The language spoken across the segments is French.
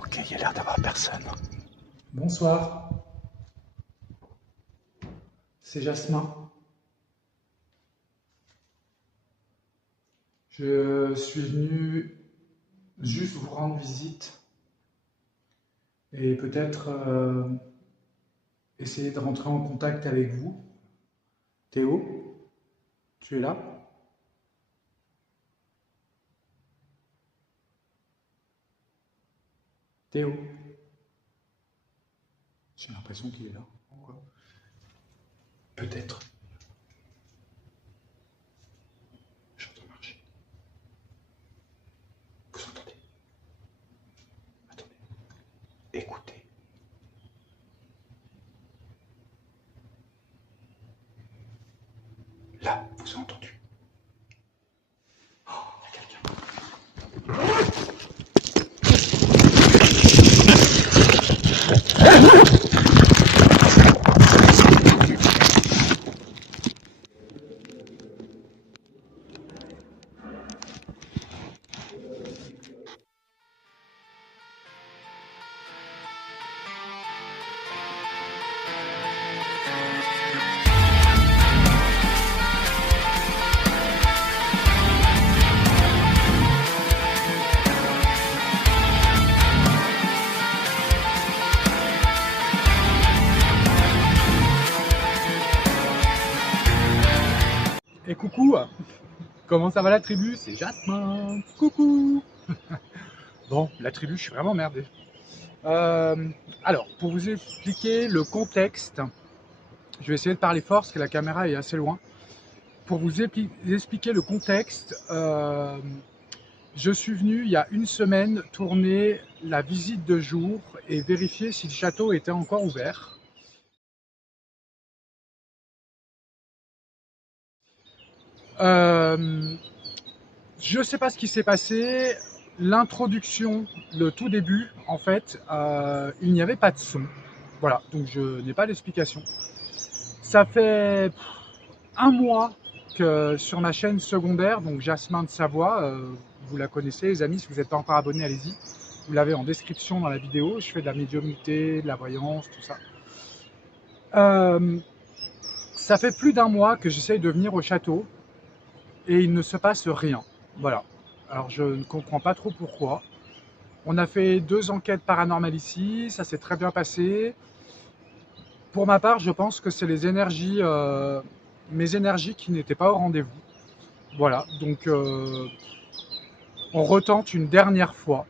Ok, il y a l'air d'avoir personne. Bonsoir, c'est Jasmin. Je suis venu juste vous rendre visite et peut-être essayer de rentrer en contact avec vous. Théo, tu es là? Théo, j'ai l'impression qu'il est là. Pourquoi? Peut-être. J'entends marcher. Vous entendez? Attendez. Écoutez. Là, vous avez entendu? Oh, il y a quelqu'un. Et coucou, comment ça va la tribu? C'est Jasmin. Coucou. Bon, la tribu, je suis vraiment merdé. Alors, pour vous expliquer le contexte, je vais essayer de parler fort parce que la caméra est assez loin. Pour vous expliquer le contexte, je suis venu il y a une semaine tourner la visite de jour et vérifier si le château était encore ouvert. Je ne sais pas ce qui s'est passé. L'introduction, le tout début, en fait, il n'y avait pas de son. Voilà, donc je n'ai pas d'explication. Ça fait un mois que sur ma chaîne secondaire, donc Jasmin de Savoie, vous la connaissez les amis, si vous n'êtes pas encore abonné, allez-y. Vous l'avez en description dans la vidéo. Je fais de la médiumnité, de la voyance, tout ça. Ça fait plus d'un mois que j'essaye de venir au château et il ne se passe rien. Voilà. Alors je ne comprends pas trop pourquoi. On a fait 2 enquêtes paranormales ici, ça s'est très bien passé. Pour ma part, je pense que c'est les énergies, mes énergies qui n'étaient pas au rendez-vous. Voilà, donc on retente une dernière fois.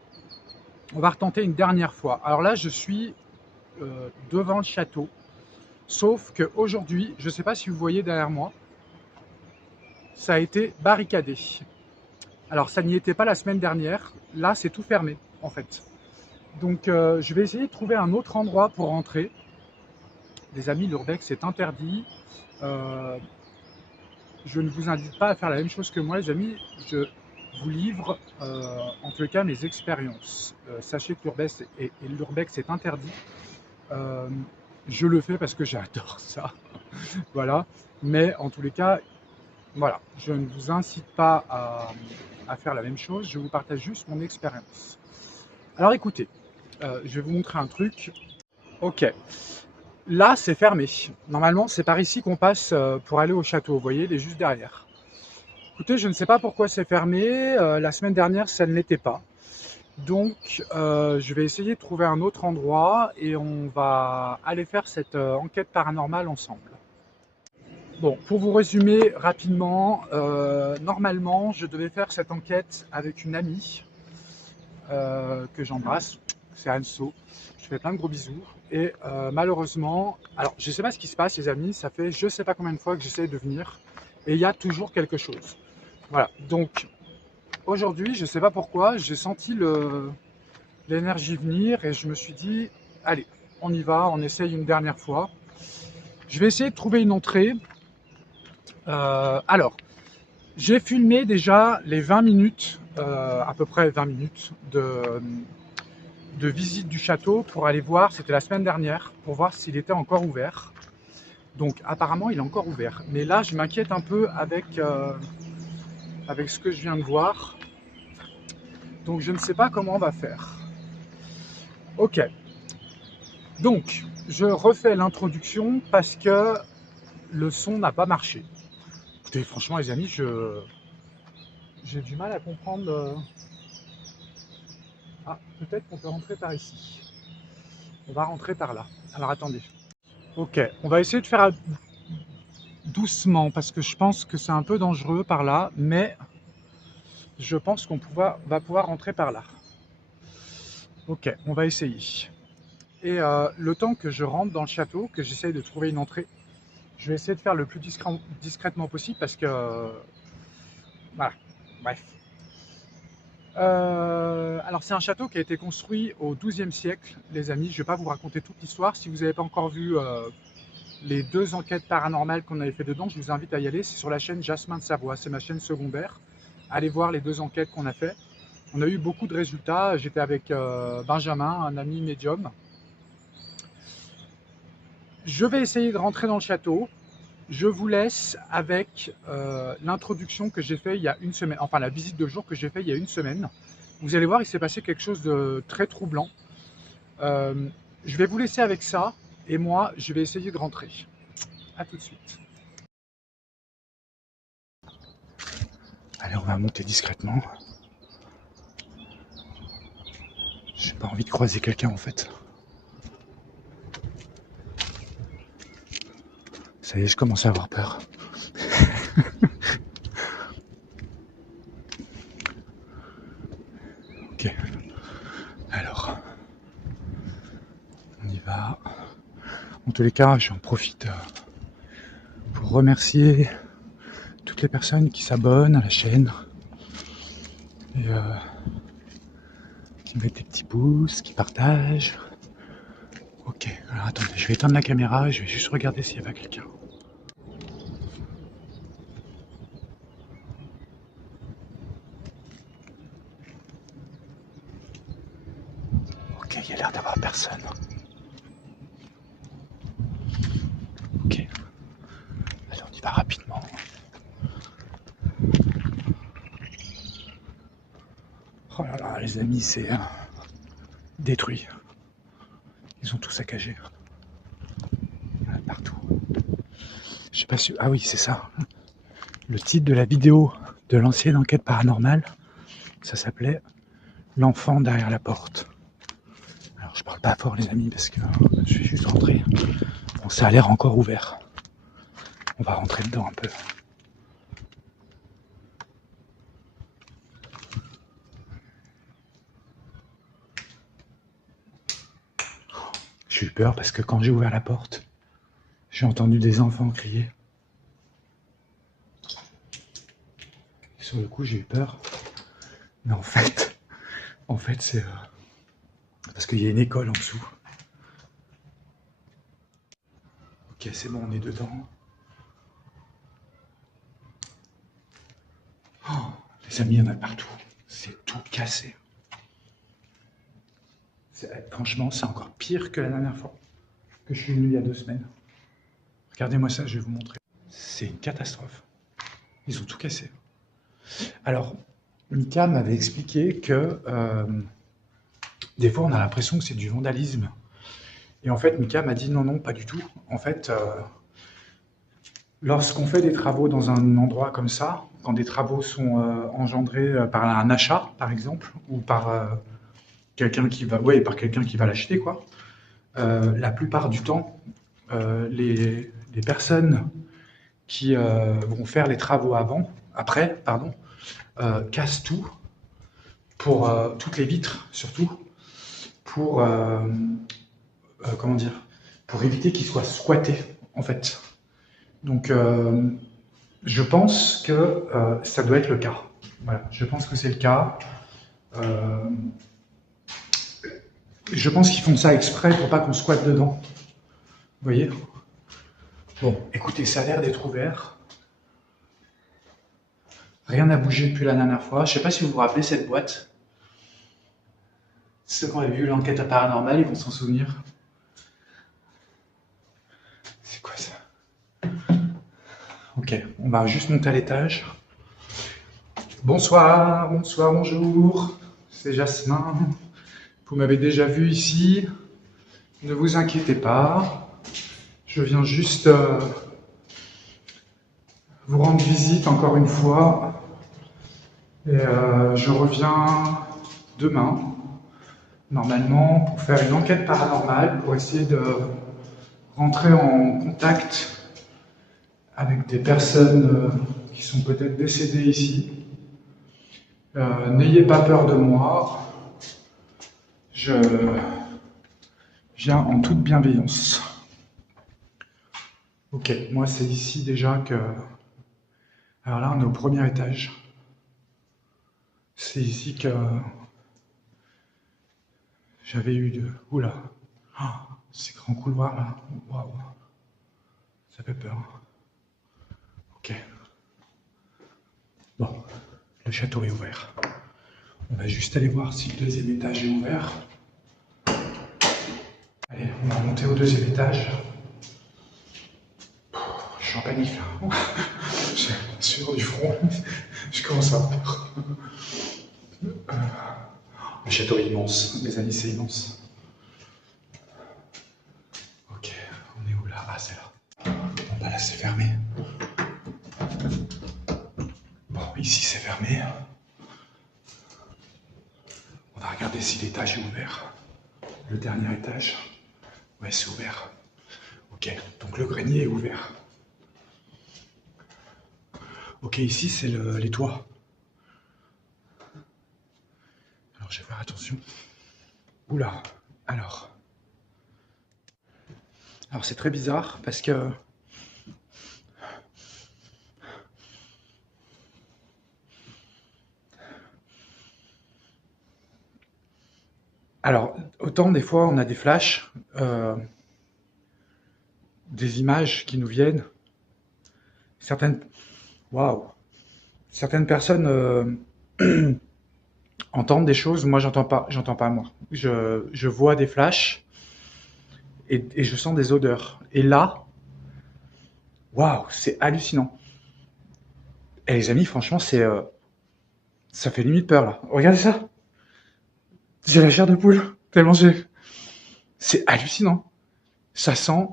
On va retenter une dernière fois. Alors là, je suis devant le château. Sauf qu'aujourd'hui, je ne sais pas si vous voyez derrière moi, ça a été barricadé. Alors ça n'y était pas la semaine dernière. Là, c'est tout fermé, en fait. Donc je vais essayer de trouver un autre endroit pour rentrer. Les amis, l'urbex c'est interdit. Je ne vous invite pas à faire la même chose que moi, les amis. Je vous livre, en tous les cas, mes expériences. Sachez que l'urbex est interdit. Je le fais parce que j'adore ça. Voilà. Mais en tous les cas, voilà, je ne vous incite pas à faire la même chose. Je vous partage juste mon expérience. Alors écoutez, je vais vous montrer un truc. Ok. Là, c'est fermé. Normalement, c'est par ici qu'on passe pour aller au château. Vous voyez, il est juste derrière. Écoutez, je ne sais pas pourquoi c'est fermé. La semaine dernière, ça ne l'était pas. Donc, je vais essayer de trouver un autre endroit et on va aller faire cette enquête paranormale ensemble. Bon, pour vous résumer rapidement, normalement, je devais faire cette enquête avec une amie que j'embrasse, c'est Anso. Je fais plein de gros bisous. Et malheureusement, alors je ne sais pas ce qui se passe, les amis, ça fait je ne sais pas combien de fois que j'essaie de venir et il y a toujours quelque chose. Voilà, donc aujourd'hui, je ne sais pas pourquoi, j'ai senti l'énergie venir et je me suis dit, allez, on y va, on essaye une dernière fois. Je vais essayer de trouver une entrée. Alors, j'ai filmé déjà les 20 minutes, à peu près 20 minutes de visite du château pour aller voir, c'était la semaine dernière, pour voir s'il était encore ouvert. Donc apparemment il est encore ouvert. Mais là je m'inquiète un peu avec ce que je viens de voir. Donc je ne sais pas comment on va faire. Ok. Donc je refais l'introduction parce que le son n'a pas marché. Écoutez, franchement les amis, j'ai du mal à comprendre. Ah, peut-être qu'on peut rentrer par ici. On va rentrer par là. Alors attendez. Ok, on va essayer de faire doucement parce que je pense que c'est un peu dangereux par là, mais je pense qu'on va pouvoir rentrer par là. Ok, on va essayer. Et le temps que je rentre dans le château, que j'essaye de trouver une entrée, je vais essayer de faire le plus discrètement possible parce que... voilà, bref. Alors c'est un château qui a été construit au XIIe siècle, les amis. Je ne vais pas vous raconter toute l'histoire. Si vous n'avez pas encore vu les 2 enquêtes paranormales qu'on avait fait dedans, je vous invite à y aller. C'est sur la chaîne Jasmin de Savoie, c'est ma chaîne secondaire. Allez voir les 2 enquêtes qu'on a fait. On a eu beaucoup de résultats. J'étais avec Benjamin, un ami médium. Je vais essayer de rentrer dans le château. Je vous laisse avec l'introduction que j'ai fait il y a une semaine, enfin la visite de jour que j'ai fait il y a une semaine. Vous allez voir, il s'est passé quelque chose de très troublant. Je vais vous laisser avec ça et moi, je vais essayer de rentrer. A tout de suite. Allez, on va monter discrètement. J'ai pas envie de croiser quelqu'un en fait. Ça y est, je commence à avoir peur. Ok. Alors, on y va. En tous les cas, j'en profite pour remercier toutes les personnes qui s'abonnent à la chaîne et qui mettent des petits pouces, qui partagent. Ok, alors attendez, je vais éteindre la caméra et je vais juste regarder s'il n'y a pas quelqu'un. Ok, il y a l'air d'avoir personne. Ok, allez, on y va rapidement. Oh là là, les amis, c'est détruit. Ils ont tout saccagé. Il y en a partout. Je sais pas si... Ah oui, c'est ça. Le titre de la vidéo de l'ancienne enquête paranormale, ça s'appelait « L'enfant derrière la porte ». Alors je parle pas fort les amis parce que je vais juste rentrer. Bon, ça a l'air encore ouvert. On va rentrer dedans un peu. J'ai eu peur parce que quand j'ai ouvert la porte, j'ai entendu des enfants crier. Et sur le coup, j'ai eu peur. Mais en fait c'est parce qu'il y a une école en dessous. Ok, c'est bon, on est dedans. Oh, les amis, il y en a partout. C'est tout cassé. Franchement, c'est encore pire que la dernière fois que je suis venu il y a 2 semaines. Regardez-moi ça, je vais vous montrer. C'est une catastrophe. Ils ont tout cassé. Alors, Mika m'avait expliqué que des fois, on a l'impression que c'est du vandalisme. Et en fait, Mika m'a dit non, non, pas du tout. En fait, lorsqu'on fait des travaux dans un endroit comme ça, quand des travaux sont engendrés par un achat, par exemple, ou par quelqu'un qui va, ouais, par quelqu'un qui va l'acheter, quoi. La plupart du temps, les personnes qui vont faire les travaux après, cassent tout pour toutes les vitres, surtout pour comment dire, pour éviter qu'ils soient squattés, en fait. Donc, je pense que ça doit être le cas. Voilà, je pense que c'est le cas. Je pense qu'ils font ça exprès pour pas qu'on squatte dedans. Vous voyez? Bon, écoutez, ça a l'air d'être ouvert. Rien n'a bougé depuis la dernière fois. Je sais pas si vous vous rappelez cette boîte. Ceux qui ont vu l'enquête paranormale, ils vont s'en souvenir. C'est quoi ça? Ok, on va juste monter à l'étage. Bonsoir, bonsoir, bonjour. C'est Jasmin. Vous m'avez déjà vu ici. Ne vous inquiétez pas. Je viens juste vous rendre visite encore une fois. Et je reviens demain, normalement, pour faire une enquête paranormale, pour essayer de rentrer en contact avec des personnes qui sont peut-être décédées ici. N'ayez pas peur de moi. Je viens en toute bienveillance. Ok, moi c'est ici déjà que... Alors là, on est au premier étage. C'est ici que j'avais eu de... Oula, oh, ces grands couloirs là, waouh, ça fait peur. Ok. Bon, le château est ouvert. On va juste aller voir si le deuxième étage est ouvert. Allez, on va monter au deuxième étage. Je suis en panique là. J'ai la sueur du front. Je commence à avoir peur. Le château est immense, les amis, c'est immense. Ok, on est où là? Ah, c'est là. Bon, bah là, c'est fermé. Bon, ici, c'est fermé. On va regarder si l'étage est ouvert. Le dernier étage. Ouais, c'est ouvert. Ok, donc le grenier est ouvert. Ok, ici, c'est les toits. Alors, je vais faire attention. Oula, alors c'est très bizarre parce que alors autant des fois on a des flashs, des images qui nous viennent, certaines personnes entendent des choses, moi j'entends pas moi. Je vois des flashs et je sens des odeurs. Et là, waouh, c'est hallucinant. Et les amis, franchement, ça fait limite peur là. Regardez ça. J'ai la chair de poule. Tellement c'est hallucinant. Ça sent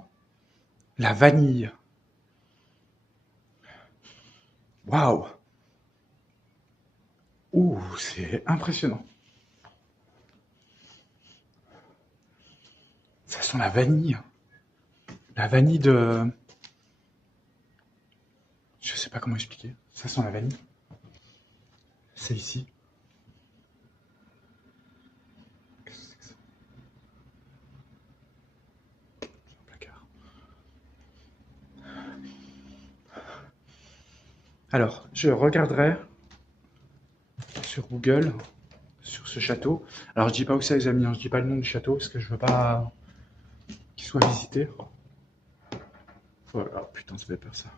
la vanille. Waouh. Ouh, c'est impressionnant. Ça sent la vanille. La vanille de... Je sais pas comment expliquer. Ça sent la vanille. C'est ici. Qu'est-ce que c'est que ça? C'est un placard. Alors, je regarderai sur Google, sur ce château. Alors, je dis pas où c'est, les amis, hein. Je dis pas le nom du château parce que je veux pas qu'il soit visité. Voilà, oh, putain, ça fait peur ça.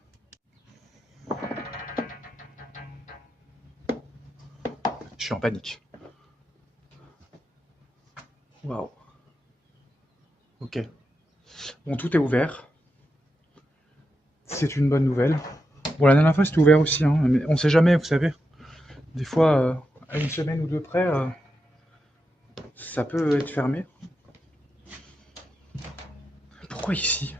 Je suis en panique. Waouh. Ok. Bon, tout est ouvert. C'est une bonne nouvelle. Bon, la dernière fois, c'était ouvert aussi, hein, mais on sait jamais, vous savez. Des fois, à une semaine ou deux près, ça peut être fermé. Pourquoi ici?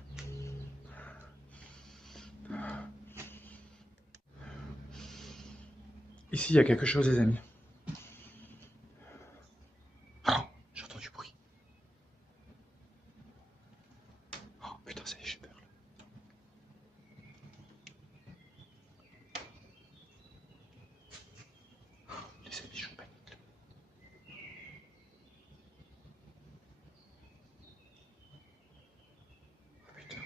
Ici, il y a quelque chose, les amis. Oh, j'entends du bruit. Oh, putain, ça y est, j'ai peur. Les amis, je suis en panique. Oh, putain. Oh, putain.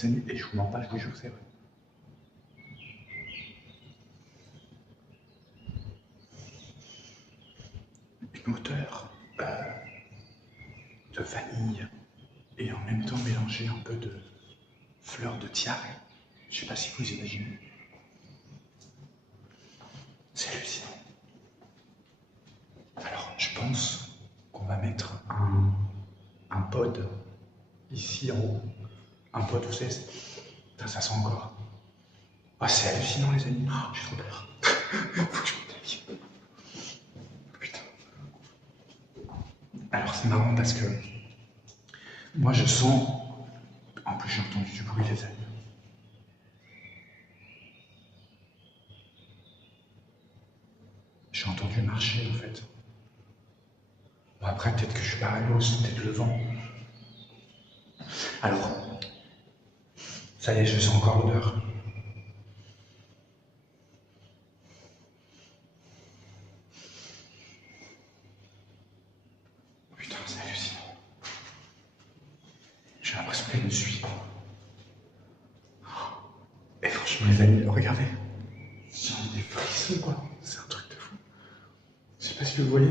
les amis, et je vous mens pas, je vous jure que c'est vrai. Une odeur de vanille et en même temps mélanger un peu de fleurs de tiare. Je sais pas si vous imaginez. C'est hallucinant. Alors, je pense qu'on va mettre un pod ici en haut. Un pod, vous savez, putain, ça sent encore. Ah, c'est hallucinant, les amis. Oh, j'ai trop peur. Faut que je monte la vie. Putain. Alors, c'est marrant parce que moi, je sens. En plus, j'ai entendu du bruit, les amis. J'ai entendu marcher, en fait. Bon, après, peut-être que je suis parano, c'est peut-être le vent. Alors, ça y est, je sens encore l'odeur. Putain, c'est hallucinant. J'ai l'impression qu'elle me suit. Et franchement, les amis, regardez. J'ai des frissons, quoi. C'est un truc de fou. Je sais pas si vous voyez.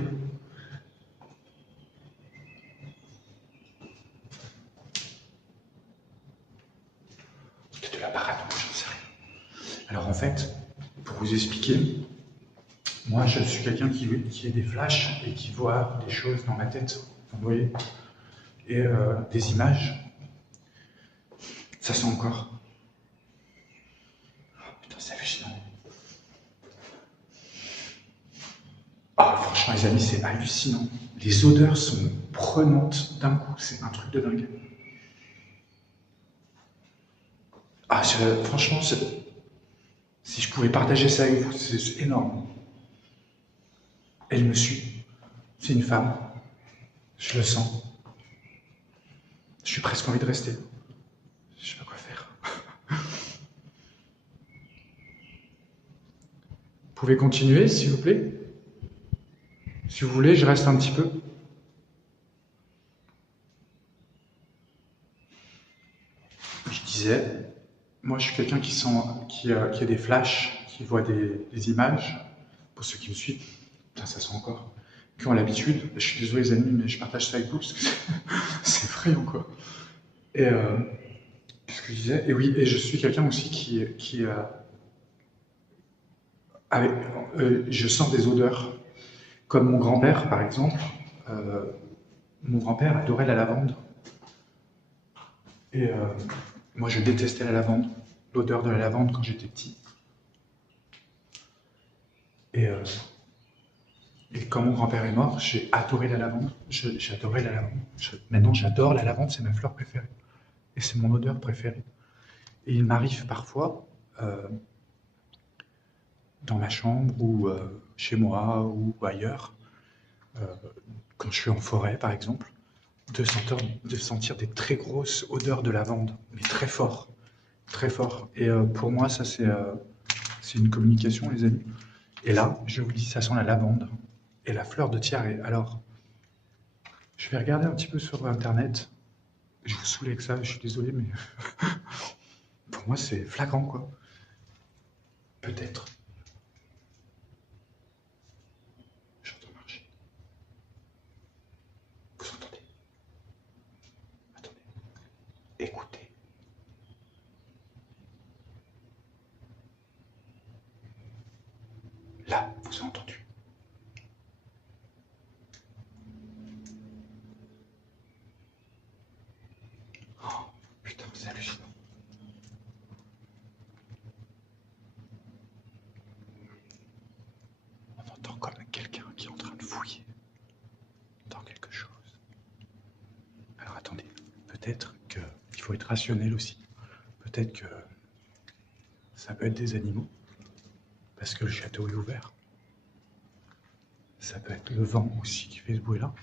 Peut-être de la parano, j'en sais rien. Alors en fait, pour vous expliquer, moi je suis quelqu'un qui a des flashs et qui voit des choses dans ma tête. Vous voyez. Et des images. Ça sent encore. Oh, putain, c'est hallucinant. Ah, franchement, les amis, c'est hallucinant. Les odeurs sont prenantes d'un coup. C'est un truc de dingue. Ah, franchement, si je pouvais partager ça avec vous, c'est énorme. Elle me suit. C'est une femme. Je le sens. Je suis presque envie de rester. Je sais pas quoi faire. Vous pouvez continuer, s'il vous plaît? Si vous voulez, je reste un petit peu. Je disais, moi je suis quelqu'un qui a des flashs, qui voit des images, pour ceux qui me suivent, putain ça sent encore, qui ont l'habitude, je suis désolé les amis, mais je partage ça avec vous, parce que c'est effrayant quoi. Et qu'est-ce que je disais? Et oui, et je suis quelqu'un aussi je sens des odeurs, comme mon grand-père par exemple, mon grand-père adorait la lavande, et moi je détestais la lavande, l'odeur de la lavande quand j'étais petit. Et, quand mon grand-père est mort, j'ai adoré la lavande. J'adorais la lavande. Maintenant, j'adore la lavande, c'est ma fleur préférée. Et c'est mon odeur préférée. Et il m'arrive parfois, dans ma chambre ou chez moi ou ailleurs, euh, quand je suis en forêt par exemple, de sentir des très grosses odeurs de lavande, mais très fort. Très fort. Et pour moi, ça c'est une communication, les amis. Et là, je vous dis, ça sent la lavande et la fleur de tiare. Alors, je vais regarder un petit peu sur Internet. Je vous saoule avec ça, je suis désolé, mais pour moi, c'est flagrant, quoi. Peut-être. J'entends marcher. Vous entendez? Attendez. Écoutez. Là, vous avez entendu. Oh, putain, c'est hallucinant. On entend comme quelqu'un qui est en train de fouiller dans quelque chose. Alors attendez, peut-être qu'il faut être rationnel aussi. Peut-être que ça peut être des animaux, parce que le château est ouvert. Ça peut être le vent aussi qui fait ce bruit-là.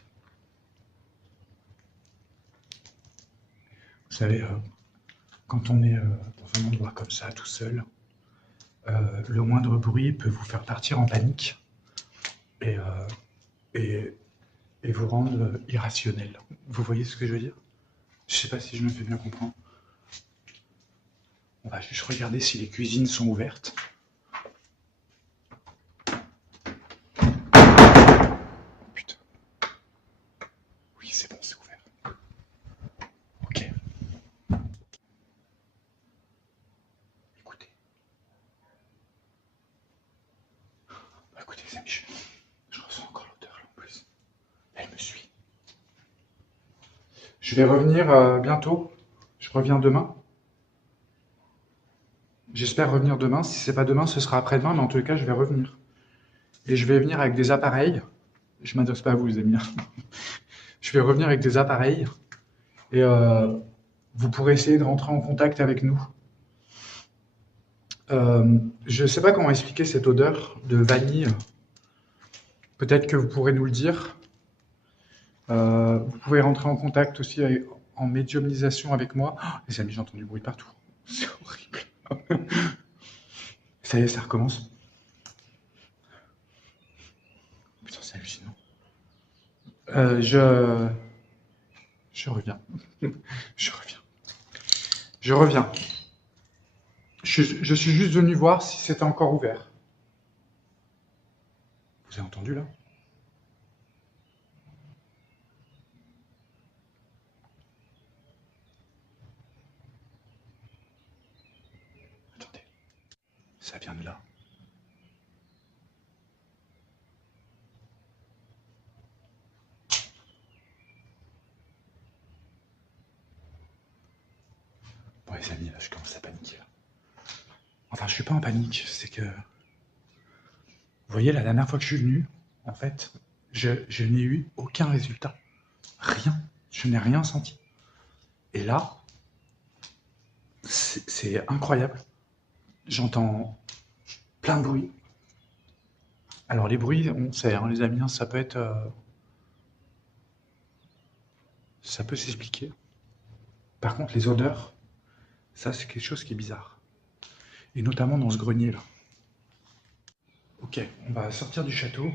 Vous savez, quand on est dans un endroit comme ça, tout seul, le moindre bruit peut vous faire partir en panique et, et vous rendre irrationnel. Vous voyez ce que je veux dire? Je ne sais pas si je me fais bien comprendre. On va juste regarder si les cuisines sont ouvertes. Putain. Oui, c'est bon, c'est ouvert. Ok. Écoutez. Écoutez, les amis, je ressens encore l'odeur là en plus. Elle me suit. Je vais revenir bientôt. Je reviens demain. J'espère revenir demain. Si c'est pas demain, ce sera après-demain, mais en tout cas, je vais revenir. Et je vais venir avec des appareils. Je m'adresse pas à vous, les amis. Je vais revenir avec des appareils et vous pourrez essayer de rentrer en contact avec nous. Je ne sais pas comment expliquer cette odeur de vanille. Peut-être que vous pourrez nous le dire. Vous pouvez rentrer en contact aussi en médiumnisation avec moi. Oh, les amis, j'entends du bruit partout. C'est horrible. Ça y est, ça recommence. Putain, c'est hallucinant. Je reviens. Je reviens. Je reviens. Je suis juste venu voir si c'était encore ouvert. Vous avez entendu là? Attendez. Ça vient de là. Bon les amis, là je commence à paniquer. Enfin, je suis pas en panique, c'est que... Vous voyez, la dernière fois que je suis venu, en fait, je n'ai eu aucun résultat. Rien. Je n'ai rien senti. Et là, c'est incroyable. J'entends plein de bruits. Alors les bruits, on sait, hein, les amis, ça peut être... ça peut s'expliquer. Par contre, les odeurs, ça c'est quelque chose qui est bizarre. Et notamment dans ce grenier-là. Ok, on va sortir du château.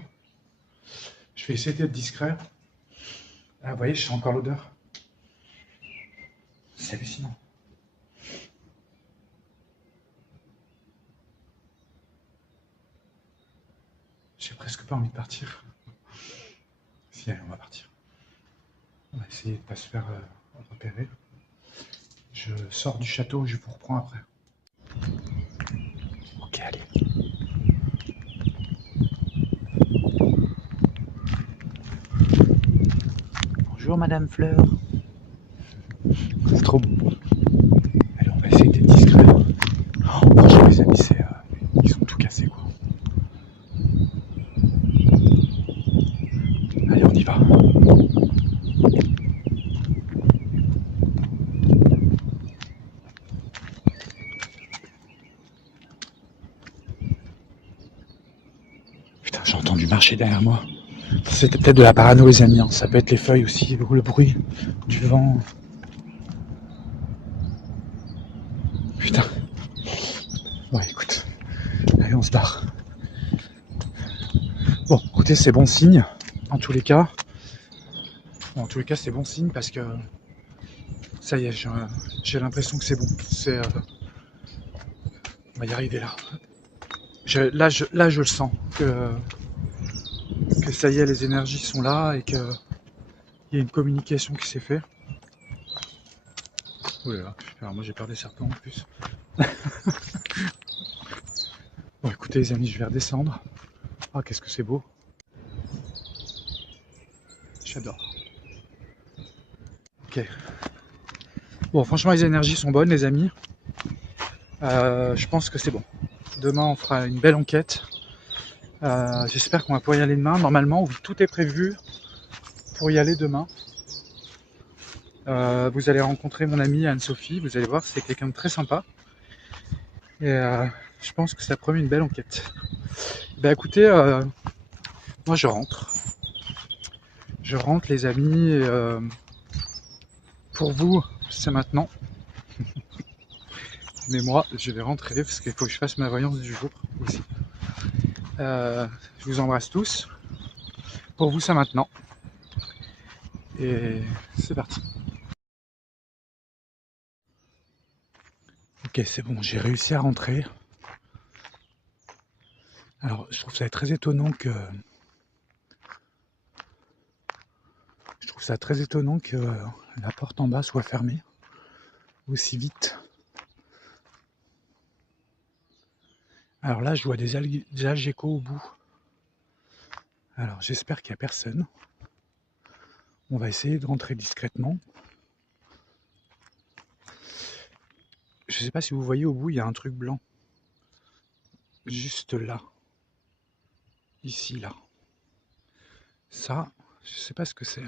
Je vais essayer d'être discret. Ah, vous voyez, je sens encore l'odeur. C'est hallucinant. J'ai presque pas envie de partir. Si, allez, on va partir. On va essayer de ne pas se faire repérer. Je sors du château, je vous reprends après. Ok, allez. Bonjour Madame Fleur. C'est trop beau. Allez, on va essayer d'être discret. Oh, franchement les amis, ils ont tout cassé quoi. Allez, on y va. Putain, j'ai entendu marcher derrière moi. C'était peut-être de la parano les amis, hein. Ça peut être les feuilles aussi, ou le bruit du vent. Putain. Ouais, écoute. Allez, on se barre. Bon, écoutez, c'est bon signe, en tous les cas. Bon, en tous les cas, c'est bon signe parce que ça y est, j'ai l'impression que c'est bon. On va y arriver là. Là, je le sens que ça y est, les énergies sont là et qu'il y a une communication qui s'est faite. Oh là là, alors moi j'ai peur des serpents en plus. Bon, écoutez les amis, je vais redescendre. Ah, qu'est-ce que c'est beau. J'adore. Ok. Bon, franchement, les énergies sont bonnes, les amis. Je pense que c'est bon. Demain, on fera une belle enquête. J'espère qu'on va pouvoir y aller demain. Normalement, tout est prévu pour y aller demain. Vous allez rencontrer mon amie Anne-Sophie. Vous allez voir, c'est quelqu'un de très sympa. Et je pense que ça promet une belle enquête. Bah écoutez, moi je rentre. Je rentre les amis. Et, pour vous, c'est maintenant. Mais moi, je vais rentrer parce qu'il faut que je fasse ma voyance du jour aussi. Je vous embrasse tous. Pour vous, c'est maintenant. Et c'est parti. Ok, c'est bon, j'ai réussi à rentrer. Alors, je trouve ça très étonnant que... la porte en bas soit fermée aussi vite. Alors là, je vois des algécos au bout. Alors, j'espère qu'il n'y a personne. On va essayer de rentrer discrètement. Je sais pas si vous voyez au bout, il y a un truc blanc. Juste là. Ici, là. Ça, je sais pas ce que c'est.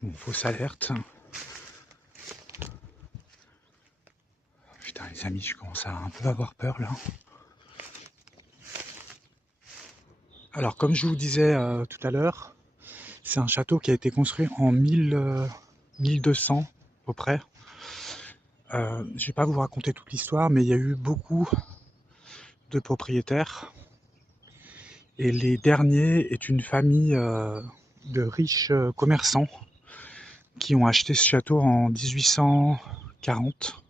Bon, fausse alerte. Putain, les amis, je commence à un peu avoir peur, là. Alors, comme je vous disais tout à l'heure, c'est un château qui a été construit en 1200, à peu près. Je ne vais pas vous raconter toute l'histoire, mais il y a eu beaucoup de propriétaires. Et les derniers est une famille de riches commerçants qui ont acheté ce château en 1840,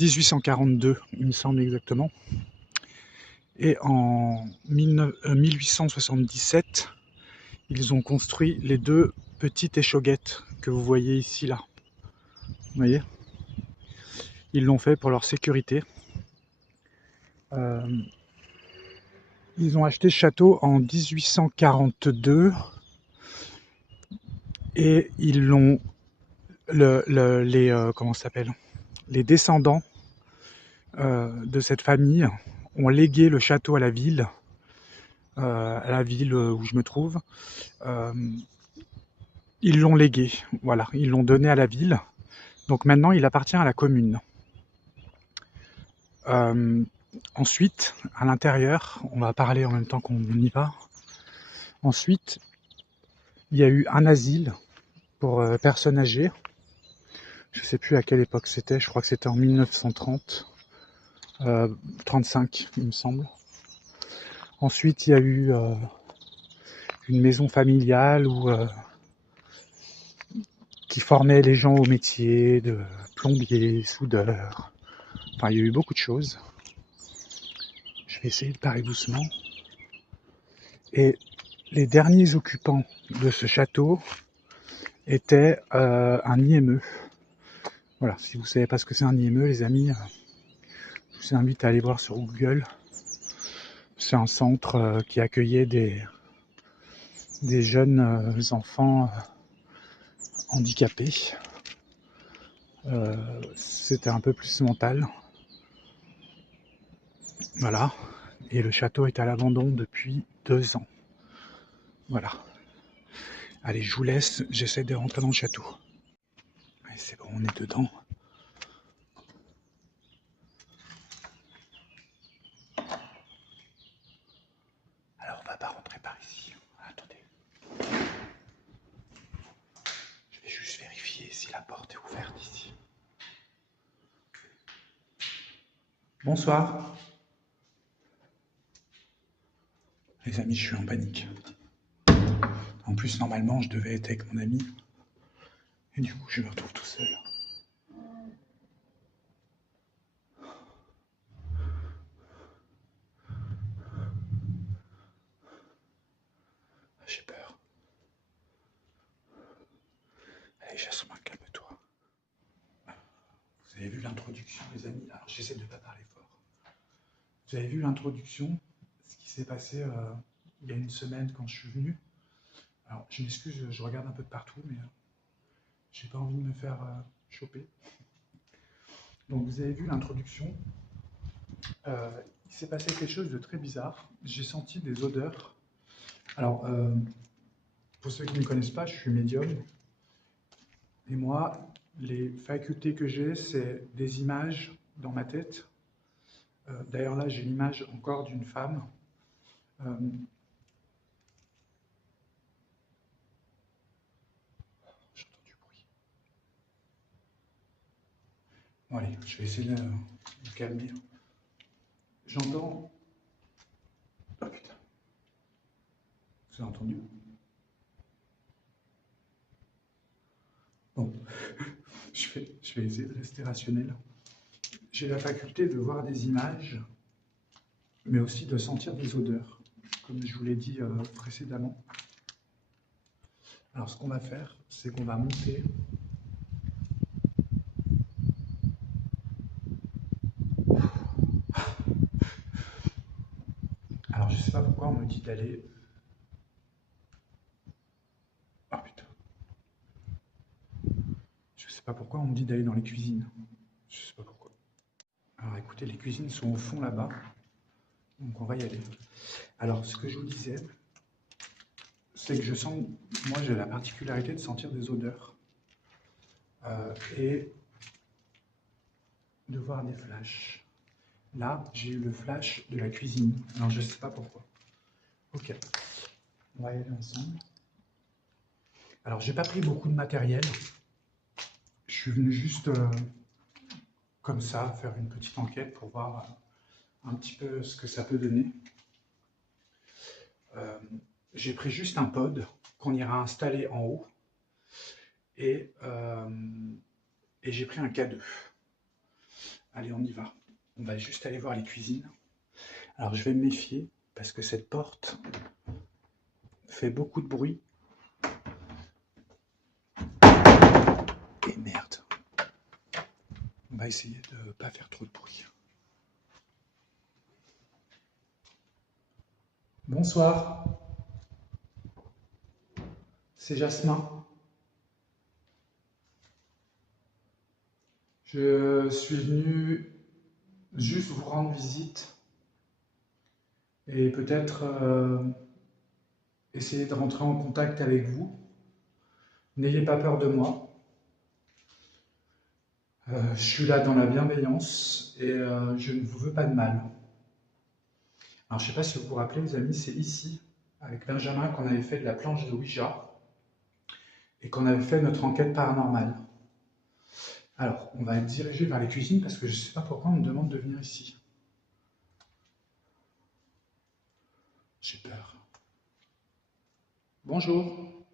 1842, il me semble exactement. Et en 1877, ils ont construit les deux petites échauguettes que vous voyez ici, là. Vous voyez ? Ils l'ont fait pour leur sécurité. Ils ont acheté ce château en 1842 et ils l'ont... comment ça s'appelle ? Les descendants de cette famille ont légué le château à la ville où je me trouve. Ils l'ont légué, voilà, ils l'ont donné à la ville. Donc maintenant, il appartient à la commune. Ensuite, à l'intérieur, on va parler en même temps qu'on y va. Ensuite, il y a eu un asile pour personnes âgées. Je ne sais plus à quelle époque c'était, je crois que c'était en 1930, 35 il me semble. Ensuite, il y a eu une maison familiale qui formait les gens au métier de plombier, soudeur. Enfin, il y a eu beaucoup de choses. Je vais essayer de parler doucement. Et les derniers occupants de ce château étaient un IME. Voilà, si vous ne savez pas ce que c'est un IME, les amis, je vous invite à aller voir sur Google. C'est un centre qui accueillait des jeunes enfants handicapés. C'était un peu plus mental. Voilà. Et le château est à l'abandon depuis 2 ans. Voilà. Allez, je vous laisse, j'essaie de rentrer dans le château. Allez, c'est bon, on est dedans. Alors, on va pas rentrer par ici. Attendez. Je vais juste vérifier si la porte est ouverte ici. Bonsoir. Les amis, je suis en panique. En plus, normalement, je devais être avec mon ami. Et du coup, je me retrouve tout seul. J'ai peur. Allez, Jasmin, calme-toi. Vous avez vu l'introduction, les amis? Alors, j'essaie de ne pas parler fort. Vous avez vu l'introduction, ce qui s'est passé il y a une semaine quand je suis venu. Alors, je m'excuse, je regarde un peu de partout, mais j'ai pas envie de me faire choper. Donc, vous avez vu l'introduction. Il s'est passé quelque chose de très bizarre. J'ai senti des odeurs. Alors, pour ceux qui ne me connaissent pas, je suis médium. Et moi, les facultés que j'ai, c'est des images dans ma tête. D'ailleurs, là, j'ai l'image encore d'une femme. J'entends du bruit. Bon, allez, je vais essayer de me calmer. J'entends... Oh putain. Vous avez entendu? je vais essayer de rester rationnel. J'ai la faculté de voir des images, mais aussi de sentir des odeurs, comme je vous l'ai dit précédemment. Alors ce qu'on va faire, c'est qu'on va monter. Alors je sais pas pourquoi on me dit d'aller... Ah putain. Je sais pas pourquoi on me dit d'aller dans les cuisines. Je sais pas pourquoi. Alors écoutez, les cuisines sont au fond là-bas. Donc on va y aller. Alors ce que je vous disais, c'est que je sens... Moi j'ai la particularité de sentir des odeurs. Et de voir des flashs. Là, j'ai eu le flash de la cuisine. Alors je sais pas pourquoi. Ok. On va y aller ensemble. Alors j'ai pas pris beaucoup de matériel. Je suis venu juste comme ça, faire une petite enquête pour voir un petit peu ce que ça peut donner. J'ai pris juste un pod qu'on ira installer en haut et j'ai pris un K2. Allez, on y va. On va juste aller voir les cuisines. Alors je vais me méfier parce que cette porte fait beaucoup de bruit. Et merde. On va essayer de ne pas faire trop de bruit. Bonsoir. C'est Jasmin. Je suis venu juste vous rendre visite et peut-être essayer de rentrer en contact avec vous. N'ayez pas peur de moi. Je suis là dans la bienveillance et je ne vous veux pas de mal. Alors je ne sais pas si vous vous rappelez les amis, c'est ici, avec Benjamin, qu'on avait fait de la planche de Ouija et qu'on avait fait notre enquête paranormale. Alors, on va être dirigé vers les cuisines parce que je ne sais pas pourquoi on me demande de venir ici. J'ai peur. Bonjour.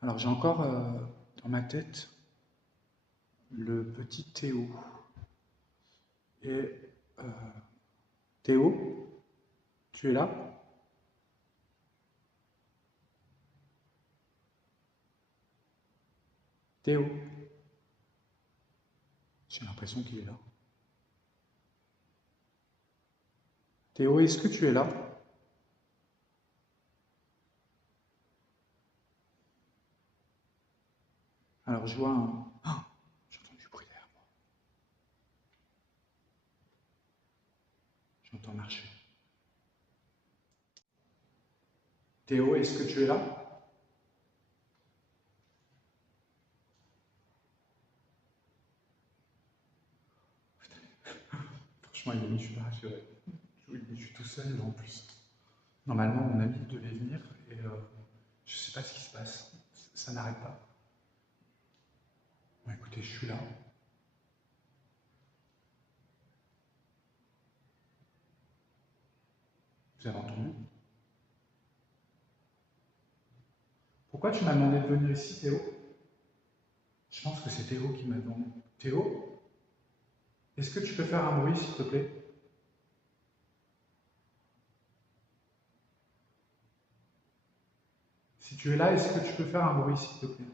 Alors, j'ai encore dans ma tête le petit Théo. Et Théo, tu es là? Théo. J'ai l'impression qu'il est là. Théo, est-ce que tu es là? Alors, je vois un... Ah, j'entends du bruit derrière moi. J'entends marcher. Théo, est-ce que tu es là? Franchement, il je suis pas rassuré. Oui, je suis tout seul en plus. Normalement, mon ami devait venir et je ne sais pas ce qui se passe. Ça n'arrête pas. Bon, écoutez, je suis là. Vous avez entendu? Pourquoi tu m'as demandé de venir ici, Théo? Je pense que c'est Théo qui m'a demandé. Théo, est-ce que tu peux faire un bruit, s'il te plaît? Si tu es là, est-ce que tu peux faire un bruit, s'il te plaît?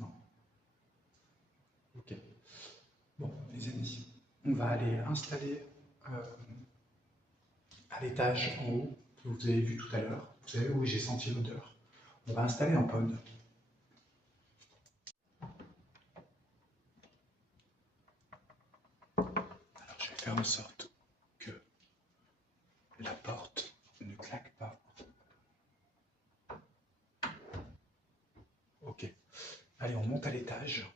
Non. Ok. Bon, les amis, on va aller installer à l'étage en haut, que vous avez vu tout à l'heure. Vous savez où j'ai senti l'odeur. On va installer un pod. Alors, je vais faire en sorte que la porte ne claque pas. Ok. Allez, on monte à l'étage.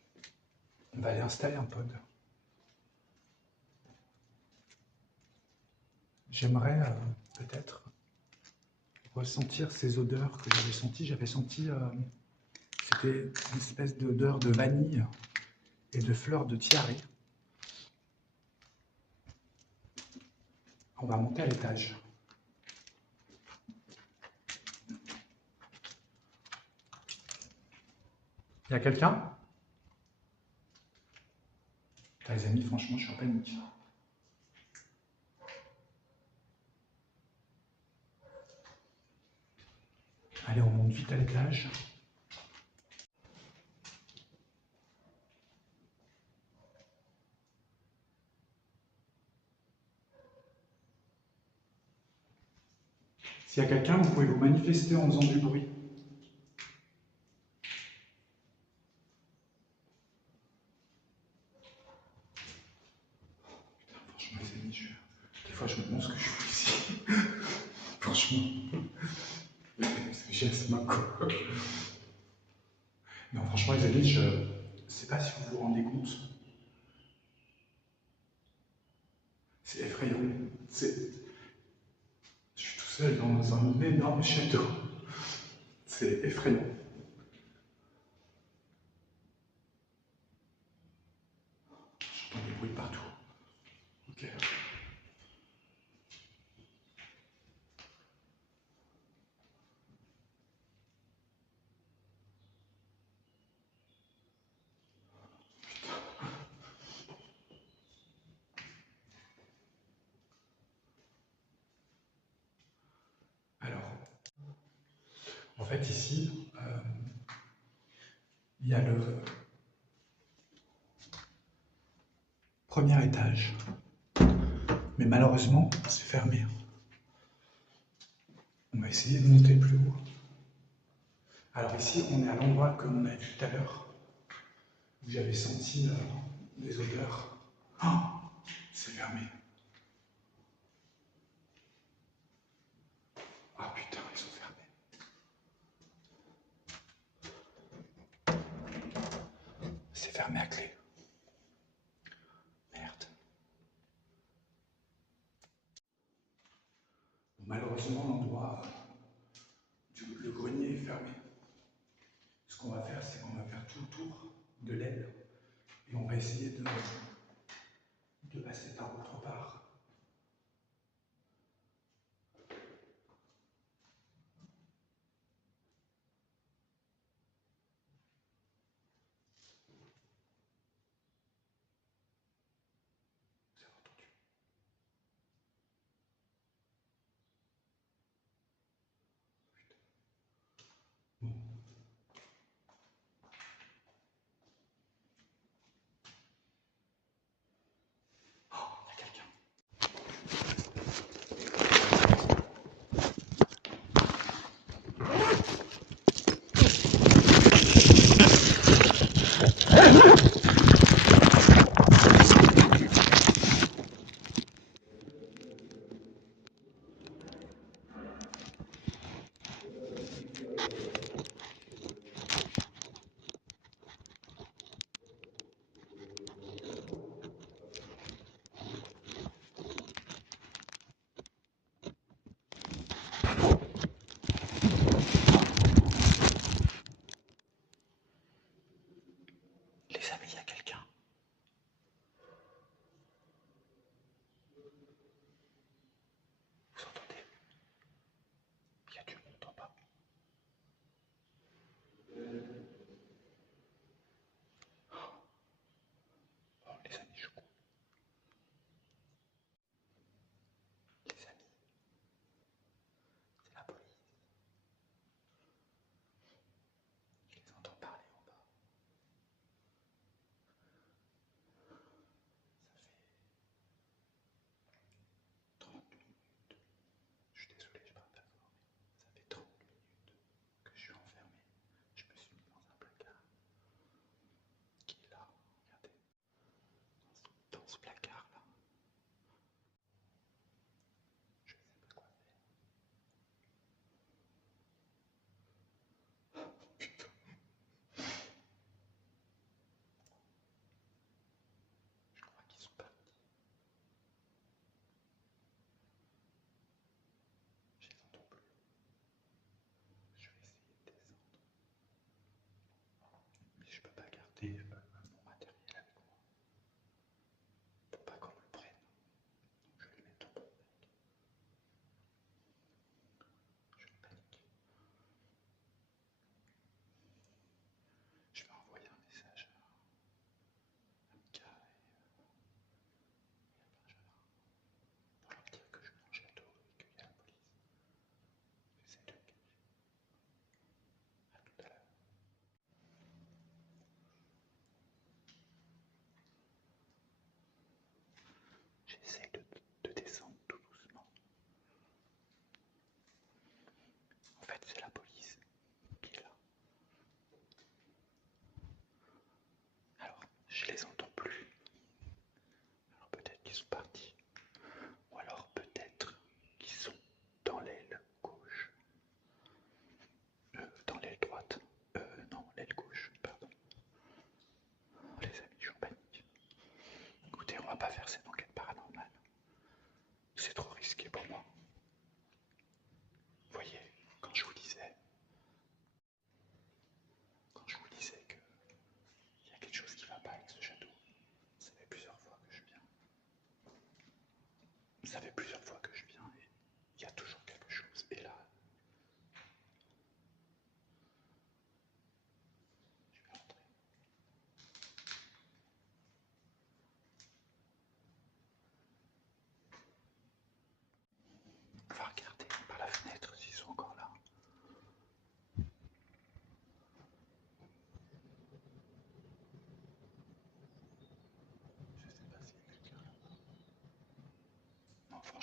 On va aller installer un pod. J'aimerais peut-être ressentir ces odeurs que j'avais senties. J'avais senti, c'était une espèce d'odeur de vanille et de fleurs de tiare. On va monter à l'étage. Il y a quelqu'un? Les amis, franchement, je suis en panique. Allez, on monte vite à l'étage. S'il y a quelqu'un, vous pouvez vous manifester en faisant du bruit. Franchement, les amis, des fois, je me demande ce que je fais ici. Franchement. J'ai asthme, quoi. Non, franchement, les amis, je ne sais pas si vous vous rendez compte. C'est effrayant. Je suis tout seul dans un énorme château. C'est effrayant. J'entends des bruits partout. Ok. Alors, en fait, ici, il y a le premier étage. Mais malheureusement, c'est fermé. On va essayer de monter plus haut. Alors ici, on est à l'endroit que l'on a vu tout à l'heure, où j'avais senti des odeurs. Oh, c'est fermé. Ah putain, ils sont fermés. C'est fermé à clé. Merde. Bon, malheureusement, l'endroit, le grenier est fermé. Ce qu'on va faire, c'est qu'on va faire tout le tour de l'aile et on va essayer de passer par autre part. Vous avez entendu? Bon. Oh, il y a quelqu'un. Les amis, il y a quelqu'un. Vous entendez? Il y a du monde en bas. Oh, les amis, je cours. Les amis, c'est la police. Je les entends parler en bas.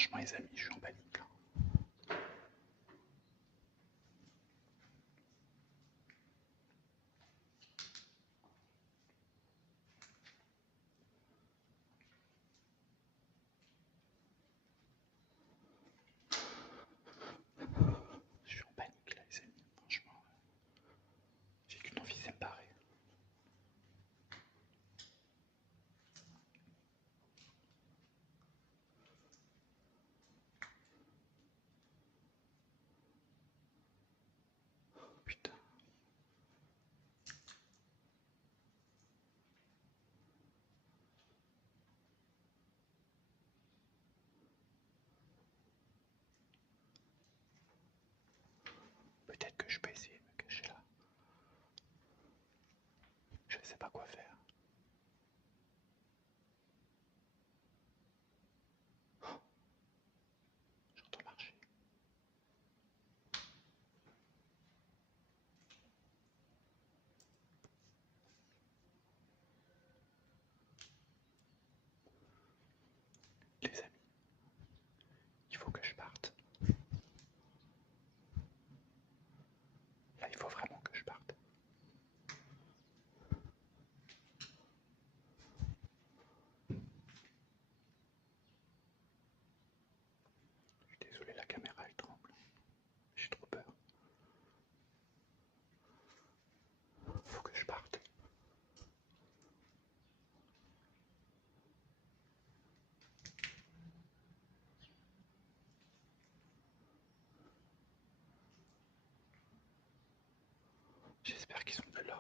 Franchement, les amis, je suis en panique là. Je suis en panique là, les amis. Franchement, j'ai qu'une envie, c'est me barrer. Putain. Peut-être que je peux essayer de me cacher là. Je ne sais pas quoi faire. J'entends marcher. Les amis, il faut que je parte. Là, il faut vraiment que je parte. Je suis désolé, la caméra elle tremble. J'ai trop peur. Faut que je parte. J'espère qu'ils sont plus là.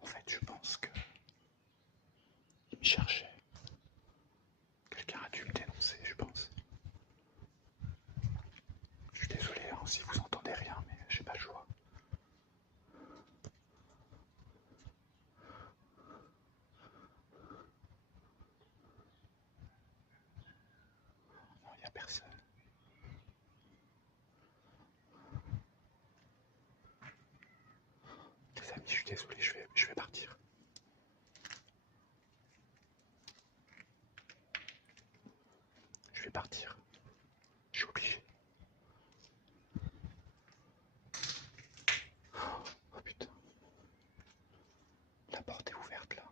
En fait, je pense que ils me cherchaient. Quelqu'un a dû me dénoncer, je pense. Je suis désolé hein, si vous entendez rien, mais j'ai pas le choix. Non, il n'y a personne. Les amis, je suis désolé, je vais partir. Je vais partir. Je suis obligé. Oh putain. La porte est ouverte là.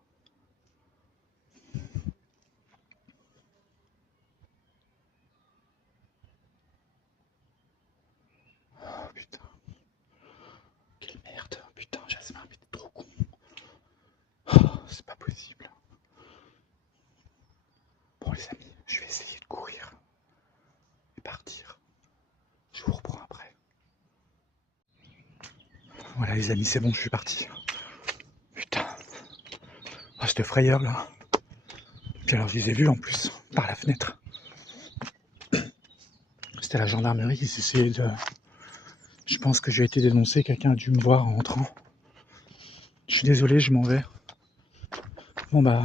Oh putain. Quelle merde. Putain, Jasmin, mais t'es trop con. Oh, c'est pas possible. Bon les amis, je vais essayer de courir et partir. Je vous reprends après. Voilà les amis, c'est bon, je suis parti. Putain. Ah, cette frayeur là. Puis alors je les ai vus en plus, par la fenêtre. C'était la gendarmerie qui essayait de... Je pense que j'ai été dénoncé, quelqu'un a dû me voir en entrant. Je suis désolé, je m'en vais. Bon bah,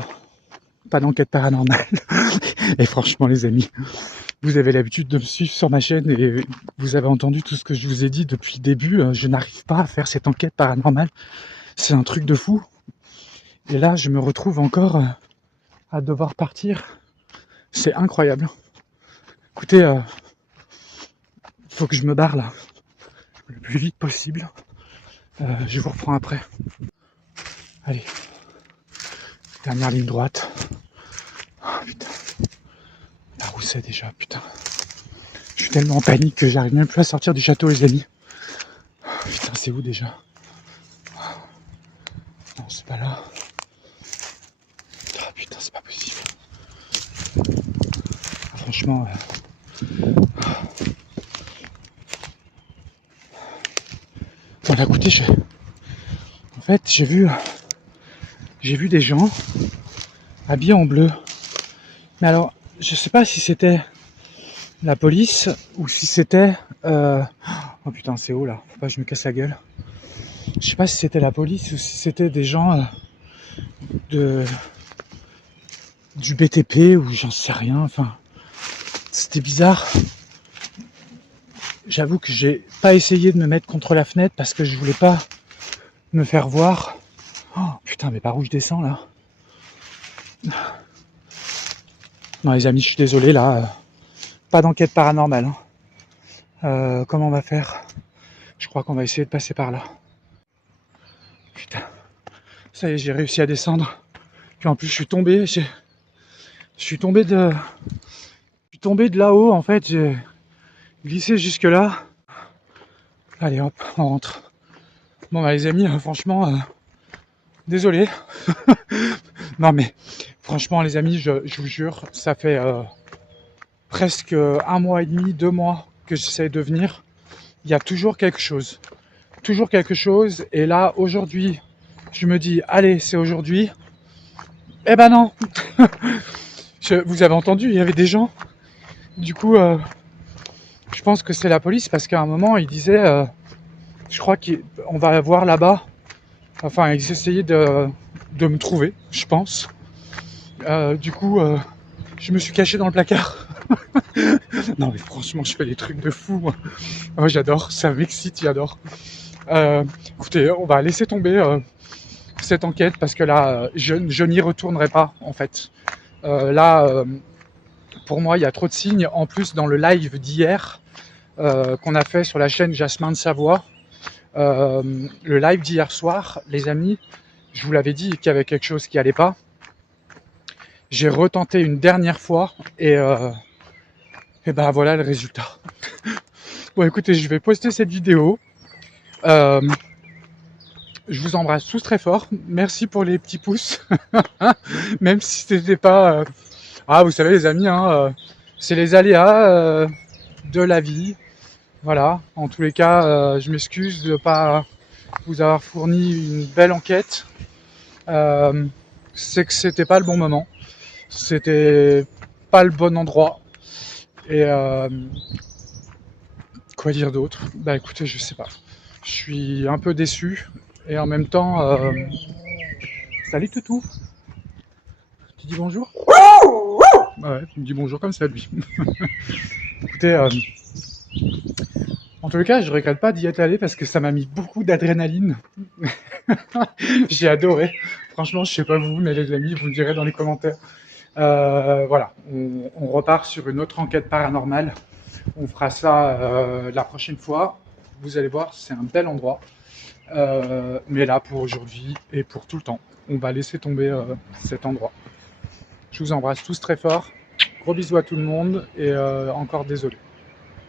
pas d'enquête paranormale. Et franchement les amis, vous avez l'habitude de me suivre sur ma chaîne et vous avez entendu tout ce que je vous ai dit depuis le début. Je n'arrive pas à faire cette enquête paranormale. C'est un truc de fou. Et là, je me retrouve encore à devoir partir. C'est incroyable. Écoutez, faut que je me barre là, le plus vite possible. Je vous reprends après. Allez, dernière ligne droite. Oh, putain, la rousset déjà, putain. Je suis tellement en panique que j'arrive même plus à sortir du château, les amis. Oh, putain, c'est où déjà? Non, c'est pas là. Oh, putain, c'est pas possible. Franchement... Voilà, écoutez, en fait, j'ai vu des gens habillés en bleu. Mais alors, je sais pas si c'était la police ou si c'était... Oh putain, c'est haut là, faut pas que je me casse la gueule. Je sais pas si c'était la police ou si c'était des gens du BTP ou j'en sais rien. Enfin, c'était bizarre. J'avoue que j'ai pas essayé de me mettre contre la fenêtre parce que je voulais pas me faire voir. Oh putain, mais par où je descends là? Non les amis, je suis désolé là. Pas d'enquête paranormale. Hein. Comment on va faire? Je crois qu'on va essayer de passer par là. Putain. Ça y est, j'ai réussi à descendre. Puis en plus, je suis tombé de là-haut, en fait. J'ai glissé jusque là. Allez hop, on rentre. Bon bah les amis, franchement, désolé. Non mais franchement les amis, je vous jure, ça fait presque 1 mois et demi, 2 mois que j'essaie de venir. Il y a toujours quelque chose. Toujours quelque chose. Et là, aujourd'hui, je me dis, allez, c'est aujourd'hui. Eh ben non. Vous avez entendu, il y avait des gens. Du coup, je pense que c'est la police parce qu'à un moment, ils disaient, je crois qu'on va voir là-bas. Enfin, ils essayaient de me trouver, je pense. Du coup, je me suis caché dans le placard. Non mais franchement, je fais des trucs de fou. Moi, j'adore, ça m'excite, j'adore. Écoutez, on va laisser tomber cette enquête parce que là, je n'y retournerai pas en fait. Là, pour moi, il y a trop de signes. En plus, dans le live d'hier qu'on a fait sur la chaîne Jasmin de Savoie, le live d'hier soir, les amis, je vous l'avais dit qu'il y avait quelque chose qui allait pas. J'ai retenté une dernière fois et ben voilà le résultat. Bon écoutez, je vais poster cette vidéo. Je vous embrasse tous très fort. Merci pour les petits pouces. Même si c'était pas... Ah vous savez les amis, hein, c'est les aléas de la vie. Voilà, en tous les cas, je m'excuse de ne pas vous avoir fourni une belle enquête. C'est que c'était pas le bon moment. C'était pas le bon endroit. Et quoi dire d'autre? Bah écoutez, je sais pas. Je suis un peu déçu. Et en même temps... Salut Toutou! Tu dis bonjour? Ouais, tu me dis bonjour comme ça lui. Écoutez, en tout cas, je regrette pas d'y être allé parce que ça m'a mis beaucoup d'adrénaline. J'ai adoré. Franchement, je sais pas vous, mais les amis, vous me direz dans les commentaires. Voilà, on repart sur une autre enquête paranormale. On fera ça la prochaine fois. Vous allez voir, c'est un bel endroit. Mais là, pour aujourd'hui et pour tout le temps, on va laisser tomber cet endroit. Je vous embrasse tous très fort. Gros bisous à tout le monde et encore désolé.